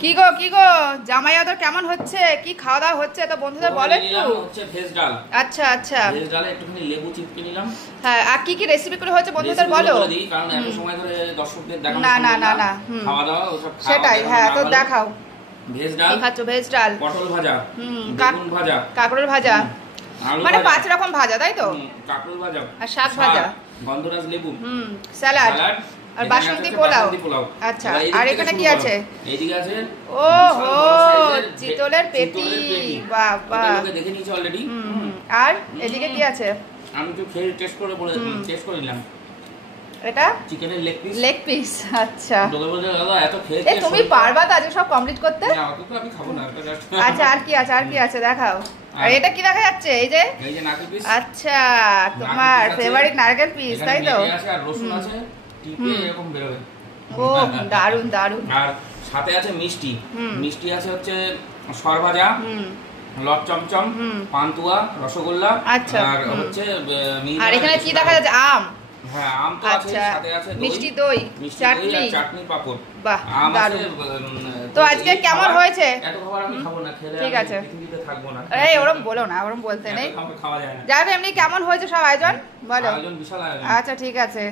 কি গো জামাই আদর কেমন হচ্ছে? কি খাওয়া দাওয়া হচ্ছে তো বন্ধুদের বলো একটু। হচ্ছে ভেজ ডাল। আচ্ছা আচ্ছা, ভেজ ডালে একটুখানি লেবু চিপকে নিলাম। হ্যাঁ, আর কি রেসিপি করে হচ্ছে বন্ধুদের বলো। বলে দিই, কারণ এত সময় ধরে দর্শকদের দেখানো না না না না, খাওয়া দাওয়া ওসব সেটাই, হ্যাঁ তো দেখাও। ভেজ ডাল কি খাচ্ছো? ভেজ ডাল, পটল ভাজা, বেগুন ভাজা, কাঁকরোল ভাজা, মানে 5 রকম ভাজা, তাই তো? কাঁকরোল ভাজা আর শাক ভাজা, গন্ধরাজ লেবু, স্যালাড, আর বাসন্তী পোলাও। আচ্ছা, আর এখানে কি আছে? এইদিকে আছে ওহো, চিতলের পেটি, বাহ বাহ, দেখে নিয়েছি অলরেডি। আর এদিকে কি আছে? আমি তো খেয়ে টেস্ট করে নিলাম। এটা চিকেনের লেগ পিস। আচ্ছা, তোকে বলতে দাদা এত খেয়ে এই তুমি পারবা তো আজকে সব কমপ্লিট করতে? না, অত তো আমি খাবো না। আচ্ছা, আর কি আছে দেখাও। আর এটা কি দেখা যাচ্ছে? এই যে নারকেল পিস। আচ্ছা, তোমার ফেভারিট নারকেল পিস, তাই তো? এখানে আছে আর রসুন আছে, টিপে এরকম বের হবে। ও দারুন দারুন। আর সাথে আছে মিষ্টি আছে হচ্ছে সরভাজা, লট চমচম, পান্তুয়া, রসগোল্লা, আচ্ছা, আর হচ্ছে আর এখানে কি দেখা যাচ্ছে? আম। হ্যাঁ, আম তো আছে, সাথে আছে মিষ্টি দই, চাটনি পাপড়। বাহ, আম আছে। তো আজকে কেমন হয়েছে? এত খাবার আমি খাবো না, খেলে ঠিক আছে, পৃথিবীতে থাকবো না। এই ওরকম বলো না, ওরকম বলতে নেই। খাওয়া যায় না। যাই হোক, এমনি কেমন হয়েছে সব আয়োজন বলো? আয়োজন বিশাল আয়োজন। আচ্ছা ঠিক আছে।